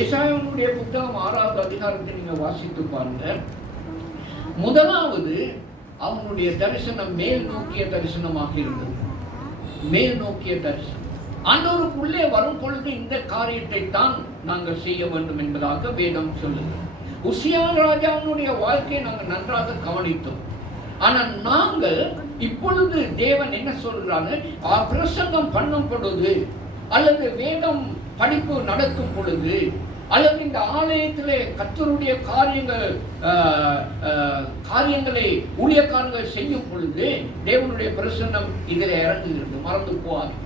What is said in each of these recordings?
ஏசாயாவுடைய புத்தகம் 6வது அதிகாரத்தை நீங்க வாசித்து பாருங்க. முதலாவது அவனுடைய தரிசனம் மேல் நோக்கிய தரிசனமாக இருந்தது. மேல் நோக்கிய தரிசனம். ஆண்டவருக்குள்ளே வரும் பொழுது இந்த காரியத்தை தான் நாங்கள் செய்ய வேண்டும் என்பதாக வேதம் சொல்லுது. உசியா ராஜாவுடைய வாழ்க்கையை நாங்கள் நன்றாக கவனித்தோம். ஆனால் நாங்கள் இப்பொழுது தேவன் என்ன சொல்றாங்க, பிரசங்கம் பண்ணும் பொழுது அல்லது வேதம் படிப்பு நடக்கும் பொழுது அல்லது இந்த ஆலயத்திலே கர்த்தருடைய காரியங்களை ஊழியக்காரர்கள் செய்யும் பொழுது தேவனுடைய பிரசன்னம் இதில் இறங்குகிறது. மறந்து போகாதீங்க.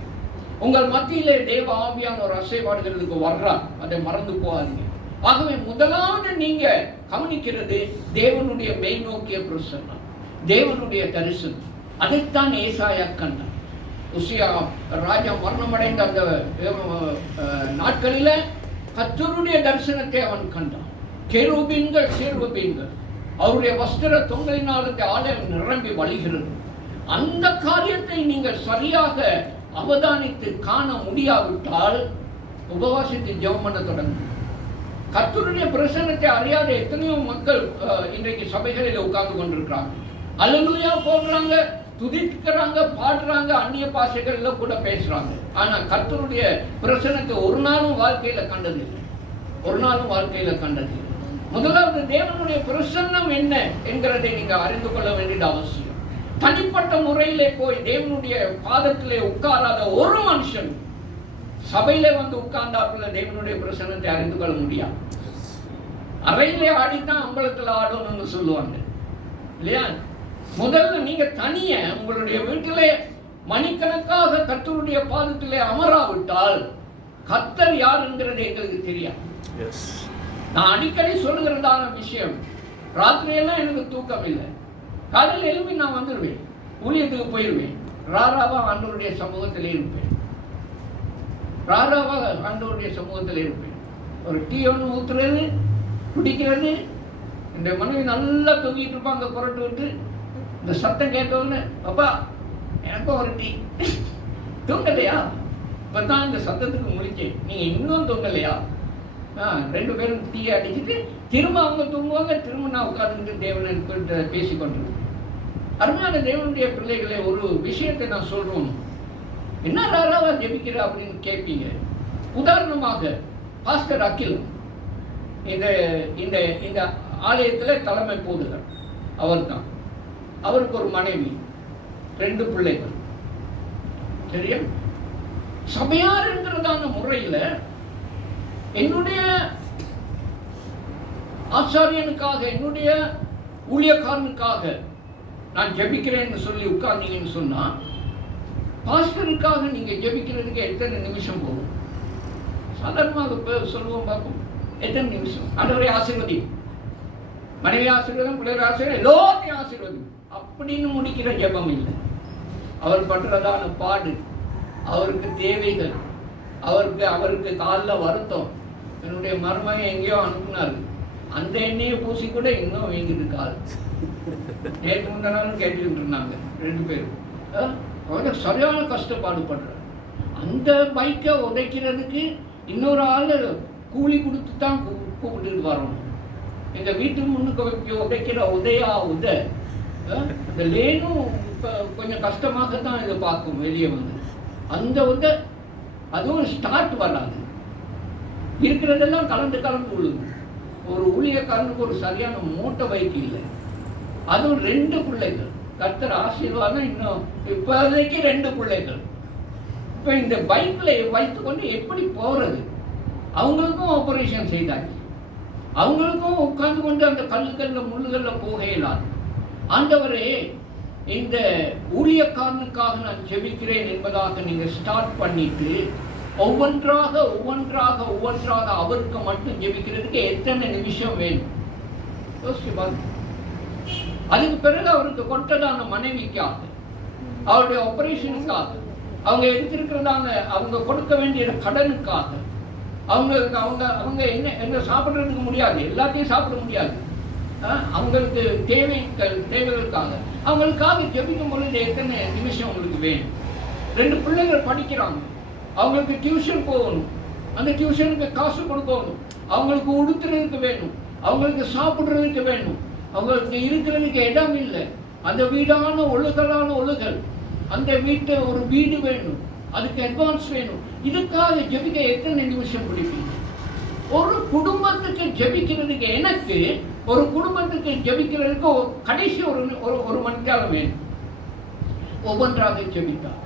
உங்கள் மத்தியிலே தேவ ஆவியானவர் அசைவாடுகிறதுக்கு வர்றார், அதை மறந்து போகாதீங்க. ஆகவே முதலாவது நீங்க கவனிக்கிறது தேவனுடைய மெய் நோக்கிய பிரசன்னம், தேவனுடைய தரிசனம். அதைத்தான் ஏசாயா கண்டார். உசியா ராஜா மரணமடைந்த அந்த நாட்களில கர்த்தருடைய தரிசனத்தை அவன் கண்டான். கேருபீன்கள் அவருடைய வஸ்திர தொங்கலினால் அந்த ஆலயம் நிரம்பி வழிகிறது. அந்த காரியத்தை நீங்கள் சரியாக அவதானித்து காண முடியாவிட்டால் உபவாசித்து ஜெபம் பண்ண தொடங்கும். கர்த்தருடைய பிரசன்னத்தை அறியாத எத்தனையோ மக்கள் இன்றைக்கு சபைகளில் உட்கார்ந்து கொண்டிருக்கிறாங்க. அல்லேலூயா போடுறாங்க, துதிக்கிறாங்க, பாடுறாங்க, அந்நிய பாஷைகள்ல கூட பேசுறாங்க. ஆனா கர்த்தருடைய பிரசன்னத்தை ஒரு நாளும் வாழ்க்கையில கண்டதில்லை. முதலாவது தேவனுடைய பிரசன்னம் என்ன என்கிறதை நீங்க அறிந்து கொள்ள வேண்டியது அவசியம். தனிப்பட்ட முறையிலே போய் தேவனுடைய பாதத்திலே உட்காராத ஒரு மனுஷன் சபையில வந்து உட்கார்ந்தாப்புல தேவனுடைய பிரசன்னத்தை அறிந்து கொள்ள முடியாது. அறையிலே ஆடித்தான் அம்பலத்தில் ஆடணும்னு சொல்லுவாங்க இல்லையா? முதல்ல நீங்க தனிய உங்களுடைய வீட்டிலே மணிக்கணக்காக கர்த்தருடைய பாதத்திலே அமராவிட்டால் கர்த்தர் யார் என்கிறது எங்களுக்கு தெரியாது. நான் அடிக்கடி சொல்லுகிறதான விஷயம், ராத்திரியெல்லாம் எனக்கு தூக்கம் இல்லை. காலையில் எழுப்பி நான் வந்துடுவேன், ஊழியத்துக்கு போயிடுவேன். ராராவா ஆண்டவருடைய சமூகத்திலே இருப்பேன். ஒரு டீ ஒன்று ஊத்துறது, குடிக்கிறது. இந்த மனைவி நல்லா தூங்கிட்டு இருப்பாங்க புரட்டு விட்டு. இந்த சத்தம் கேட்டோன்னு, அப்பா எனக்கும் ஒரு டீ. தூங்கலையா? இப்பதான் இந்த சத்தத்துக்கு முடிச்சேன். நீங்க இன்னும் தூங்கலையா? 2 பேரும் டீ அடிச்சுட்டு திரும்ப அவங்க தூங்குவாங்க. திரும்ப நான் உட்கார்ந்துக்கிட்டு தேவனை பேசிக்கொண்டிருக்கேன். அருமையான தேவனுடைய பிள்ளைகளை, ஒரு விஷயத்தை நான் சொல்றோம். என்ன ராராவா ஜெபிக்கிற அப்படின்னு கேட்பீங்க. உதாரணமாக பாஸ்டர் அகில் இந்த ஆலயத்தில் தலைமை போதுகிறார். அவர் தான். அவருக்கு ஒரு மனைவி, 2 பிள்ளைகள். சரியா? சபையார் என்கிறதான முறையில் என்னுடைய ஆசாரியனுக்காக, என்னுடைய ஊழியக்காரனுக்காக நான் ஜெபிக்கிறேன்னு சொல்லி உட்கார்ந்தீங்கன்னு சொன்னா, பாஸ்டருக்காக நீங்க ஜெபிக்கிறதுக்கு எத்தனை நிமிஷம் போகும்? சாதாரணமாக சொல்லுவோம், பார்ப்போம். எத்தனை நிமிஷம்? ஆண்டவரை ஆசீர்வதி, மனைவி ஆசீர்வாதம், பிள்ளைகள் ஆசீர்வாதம், எல்லாத்தையும் ஆசீர்வாதம் அப்படின்னு முடிக்கிற ஜெபம் இல்லை. அவர் பண்றதான பாடு, அவருக்கு தேவைகள், அவருக்கு காலில் வருத்தம். என்னுடைய மருமகன் எங்கேயோ அனுப்புனாரு, அந்த எண்ணெயை பூசி கூட இன்னும் வீங்கிட்டு கால். நேற்று முந்தினாலும் கேட்டுக்கிட்டு இருந்தாங்க 2 பேரும். அவங்க சரியான கஷ்டப்பாடு பண்றாங்க. அந்த பைக்கை உதைக்கிறதுக்கு இன்னொரு ஆள் கூலி கொடுத்து தான் கூப்பிட்டு வரணும். எங்கள் வீட்டு முன்னுக்கு உதைக்கிற இந்த லேனும் இப்போ கொஞ்சம் கஷ்டமாக தான் இதை பார்க்கும் வெளியே வந்து. அந்த அதுவும் ஸ்டார்ட் வராது, இருக்கிறதெல்லாம் கலந்து விழுது. ஒரு ஊழியக்காரனுக்கு ஒரு சரியான மோட்டர் பைக் இல்லை. அதுவும் 2 பிள்ளைகள். கர்த்தர் ஆசீர்வாதம். இன்னும் இப்போதைக்கு 2 பிள்ளைகள். இப்போ இந்த பைக்கில் வைத்துக்கொண்டு எப்படி போகிறது? அவங்களுக்கும் ஆபரேஷன் செய்தாச்சு. அவங்களுக்கும் உட்கார்ந்து கொண்டு அந்த கல்லுகளில் முள்ளுகளில் போக இயலாது. ஆண்டவரே, இந்த ஊழியக்காரனுக்காக நான் ஜெபிக்கிறேன் என்பதாக நீங்கள் ஸ்டார்ட் பண்ணிட்டு ஒவ்வொன்றாக அவருக்கு மட்டும் ஜெபிக்கிறதுக்கு எத்தனை நிமிஷம் வேணும்? யோசிச்சு பாருங்க. அதுக்கு பிறகு அவருக்கு கொட்டதான மனைவிக்காக, அவருடைய ஆபரேஷனுக்காக, அவங்க எடுத்திருக்கிறதான அவங்க கொடுக்க வேண்டிய கடனுக்காக, அவங்க என்ன சாப்பிட்றதுக்கு முடியாது, எல்லாத்தையும் சாப்பிட முடியாது. அவங்களுக்கு தேவைகளுக்காக அவங்களுக்காக ஜெபிக்கும் பொழுது எத்தனை நிமிஷம் உங்களுக்கு வேணும்? 2 பிள்ளைகள் படிக்கிறாங்க, அவங்களுக்கு டியூஷன் போகணும். அந்த டியூஷனுக்கு காசு கொடுக்கணும், அவங்களுக்கு உடுத்துறதுக்கு வேணும், அவங்களுக்கு சாப்பிட்றதுக்கு வேணும், அவங்களுக்கு இருக்கிறதுக்கு இடம் இல்லை, அந்த வீடான ஒழுகல், அந்த வீட்டை ஒரு வீடு வேணும், அதுக்கு அட்வான்ஸ் வேணும். இதுக்காக ஜெபிக்க எத்தனை நிமிஷம் பிடிப்பீங்க? ஒரு குடும்பத்துக்கு ஜெபிக்கிறதுக்கு, எனக்கு ஒரு குடும்பத்துக்கு ஜெபிக்கிறதுக்கு கடைசி ஒரு மணிக்காலம் வேணும். ஒவ்வொன்றாக ஜெபித்தார்.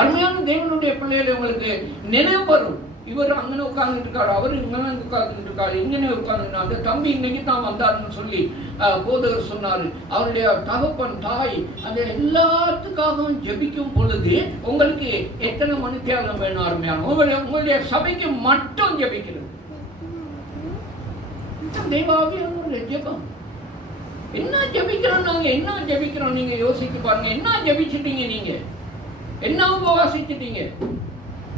அருமையான தேவனுடைய பிள்ளைகளை உங்களுக்கு நினைவு வரும். இவர் அங்கே உட்கார்ந்துட்டு இருக்காரு, அவர் இங்கே உட்கார்ந்துட்டு இருக்காரு, இங்கே உட்கார்ந்து அந்த தம்பி இன்னைக்கு தான் வந்தாருன்னு சொல்லி போதகர் சொன்னார். அவருடைய தகப்பன் தாய் அந்த எல்லாத்துக்காகவும் ஜெபிக்கும் பொழுது உங்களுக்கு எத்தனை மணித்தியாலம் வேணும்? அருமையான உங்களுடைய சபைக்கு மட்டும் ஜெபிக்கிறது தேவாவியானுடைய ஜெபம். என்ன ஜெபிக்கிறோம் நாங்க, என்ன ஜெபிக்கிறோம்? நீங்க யோசிச்சு பாருங்க. என்ன ஜெபிச்சிட்டீங்க நீங்க? என்ன உபவாசிச்சிட்டீங்க?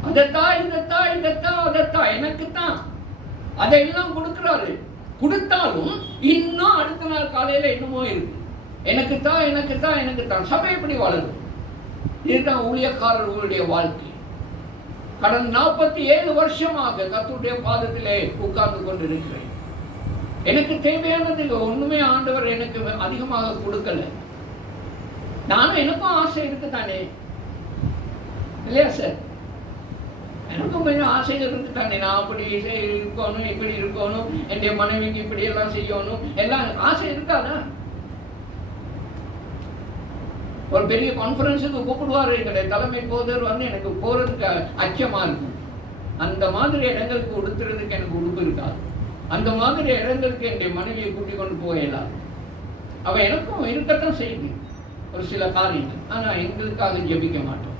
அதைத்தான் இதைத்தான் இதைத்தான் அதைத்தான் எனக்குத்தான் அதையெல்லாம் கொடுக்குறாரு. கொடுத்தாலும் இன்னும் அடுத்த நாள் காலையில என்னமோ இருக்கு, எனக்குத்தான் எனக்குத்தான் எனக்குத்தான். சபை எப்படி வாழுது? இதுதான் ஊழியக்காரர்களுடைய வாழ்க்கை. கடந்த 47 வருஷமாக கர்த்தருடைய பாதத்திலே உட்கார்ந்து கொண்டு இருக்கிறேன். எனக்கு தேவையானது ஒண்ணுமே ஆண்டவர் எனக்கு அதிகமாக கொடுக்கல. நானும் எனக்கும் ஆசை இருக்குதானே, இல்லையா சார்? எனக்கும் கொஞ்சம் ஆசைகள் இருக்குதானே. நான் அப்படி இருக்கணும், இப்படி இருக்கணும், என்னுடைய மனைவிக்கு இப்படி எல்லாம் செய்யணும், எல்லாம் ஆசை இருக்காதா? ஒரு பெரிய கான்ஃபரன்ஸுக்கு கூப்பிடுவாரு எங்களுடைய தலைமை போதர் வந்து, எனக்கு போறதுக்கு அச்சமா இருக்கும். அந்த மாதிரி இடங்களுக்கு உடுத்துறதுக்கு எனக்கு உடுப்பு இருக்காது. அந்த மாதிரி இடங்களுக்கு என்னுடைய மனைவியை கூட்டிக் கொண்டு போகலாம். அவ எனக்கும் இருக்கத்தான் செய்யுது ஒரு சில காரியங்கள். ஆனா எங்களுக்காக ஜெபிக்க மாட்டோம்,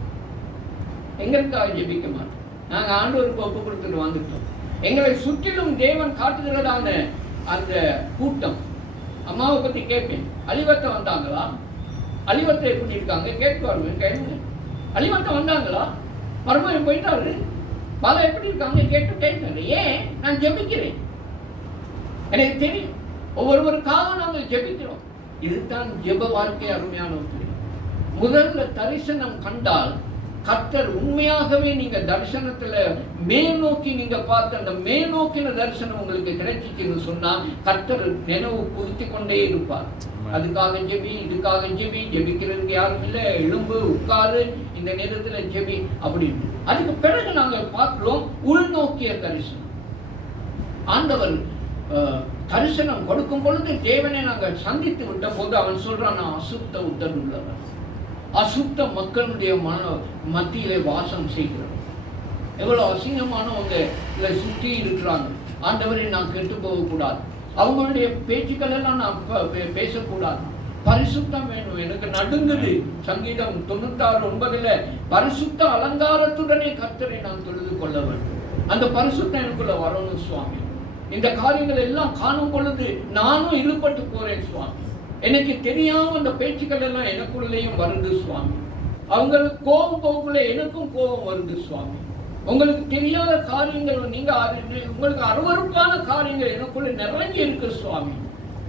எங்களுக்காக ஜெபிக்க மாட்டோம். நாங்க ஆண்டவருக்கு ஒப்பு கொடுத்துட்டு வந்துட்டோம். எங்களை சுற்றிலும் தேவன் காட்டுகிறதான அந்த கூட்டம். அம்மாவை பத்தி கேட்பேன், அலிவத்தை வந்தாங்களா? அலிவத்தை எப்படி இருக்காங்க கேட்பாரு, கேளுங்க. அலிவத்தை வந்தாங்களா? மறுபடியும் போயிட்டாரு, பாலா எப்படி இருக்காங்க கேட்காரு. ஏன்? நான் ஜெபிக்கிறேன், எனக்கு தெரியும். ஒவ்வொருவருக்காக நாங்கள் ஜெபிக்கிறோம். இதுதான் ஜெப வாழ்க்கை. அருமையானவர்களே, முதல்ல தரிசனம் கண்டால் கர்த்தர் உண்மையாகவே நீங்க தரிசனத்துல மேல் நோக்கி நீங்க பார்த்து அந்த மேல் நோக்கின தரிசனம் உங்களுக்கு கிடைச்சிச்சுன்னு சொன்னா கர்த்தர் நினைவு குவித்து கொண்டே இருப்பார். அதுக்காக ஜெபி, இதுக்காக ஜெபி, ஜெபிக்கிறதுக்கு யாரும் இல்லை, எழும்பு உட்காரு, இந்த நேரத்துல ஜெபி அப்படின்னு. அதுக்கு பிறகு நாங்கள் பார்க்கிறோம் உள்நோக்கிய தரிசனம். ஆண்டவர் தரிசனம் கொடுக்கும் பொழுது தேவனை நாங்கள் சந்தித்து விட்ட போது அவன் சொல்றான், நான் அசுத்த உதடு உள்ளவன், அசுத்த மக்களுடைய மத்தியிலே வாசம் செய்கிறவன். எவ்வளவு அசிங்கமானவங்க இதை சுற்றி இருக்கிறாங்க. ஆண்டவரை நான் கெட்டு போகக்கூடாது, அவங்களுடைய பேச்சுக்கள் எல்லாம் நான் பேசக்கூடாது, பரிசுத்தம் வேணும். எனக்கு நடுங்குது. சங்கீதம் 96:9 பரிசுத்த அலங்காரத்துடனே கர்த்தரை நான் தொழுது கொள்ள வேண்டும். அந்த பரிசுத்தம் எனக்குள்ள வரணும் சுவாமி. இந்த காரியங்கள் எல்லாம் காணும் பொழுது நானும் இழுபட்டு போறேன் சுவாமி. எனக்கு தெரியாம அந்த பேச்சுக்கள் எல்லாம் எனக்குள்ளேயும் வருது சுவாமி. அவங்களுக்கு கோபம் போகக்குள்ள எனக்கும் கோபம் வருது சுவாமி. உங்களுக்கு தெரியாத காரியங்கள், நீங்க உங்களுக்கு அருவருப்பான காரியங்கள் எனக்குள்ள நிறைஞ்சு இருக்கு சுவாமி.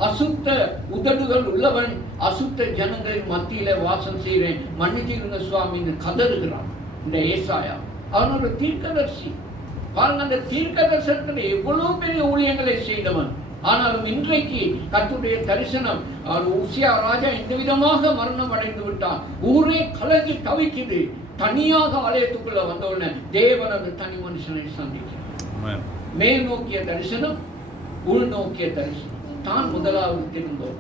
அசுத்த உதடுகள் உள்ளவன் அசுத்த ஜனங்களின் மத்தியில வாசம் செய்கிறேன், மன்னிச்சிருங்க சுவாமின்னு கதறுகிறான் இந்த ஏசாயா. அவன் ஒரு தீர்க்கதரிசி. பாருங்க, அந்த தீர்க்க தரிசனத்துல எவ்வளவு பெரிய ஊழியங்களை செய்தவன். ஆனாலும் இன்றைக்கு கர்த்தருடைய தரிசனம், உசியா ராஜா இந்த விதமாக மரணம் அடைந்து விட்டான். ஊரே கலங்கி தவிக்குது. தனியாக ஆலயத்துக்குள்ள வந்தவுடனே தேவன் அந்த தனி மனுஷனை சந்திக்கிறார். மேல் நோக்கிய தரிசனம், உள் நோக்கிய தரிசனம் தான் முதலாவது திருந்தோம்.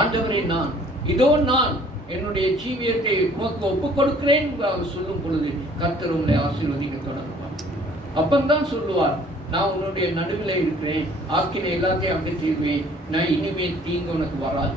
ஆண்டவரே, நான் என்னுடைய ஜீவியத்தை உமக்கு ஒப்புக் கொடுக்கிறேன் சொல்லும் பொழுது கர்த்தர் உங்களை ஆசீர்வதிக்க தொடங்குவார். அப்பந்தான் சொல்லுவார், நான் உன்னுடைய நடுவில் இருக்கிறேன், ஆக்கின எல்லாத்தையும் அப்படி தீர்வேன், நான் இனிமேல் தீங்கு உனக்கு வராது.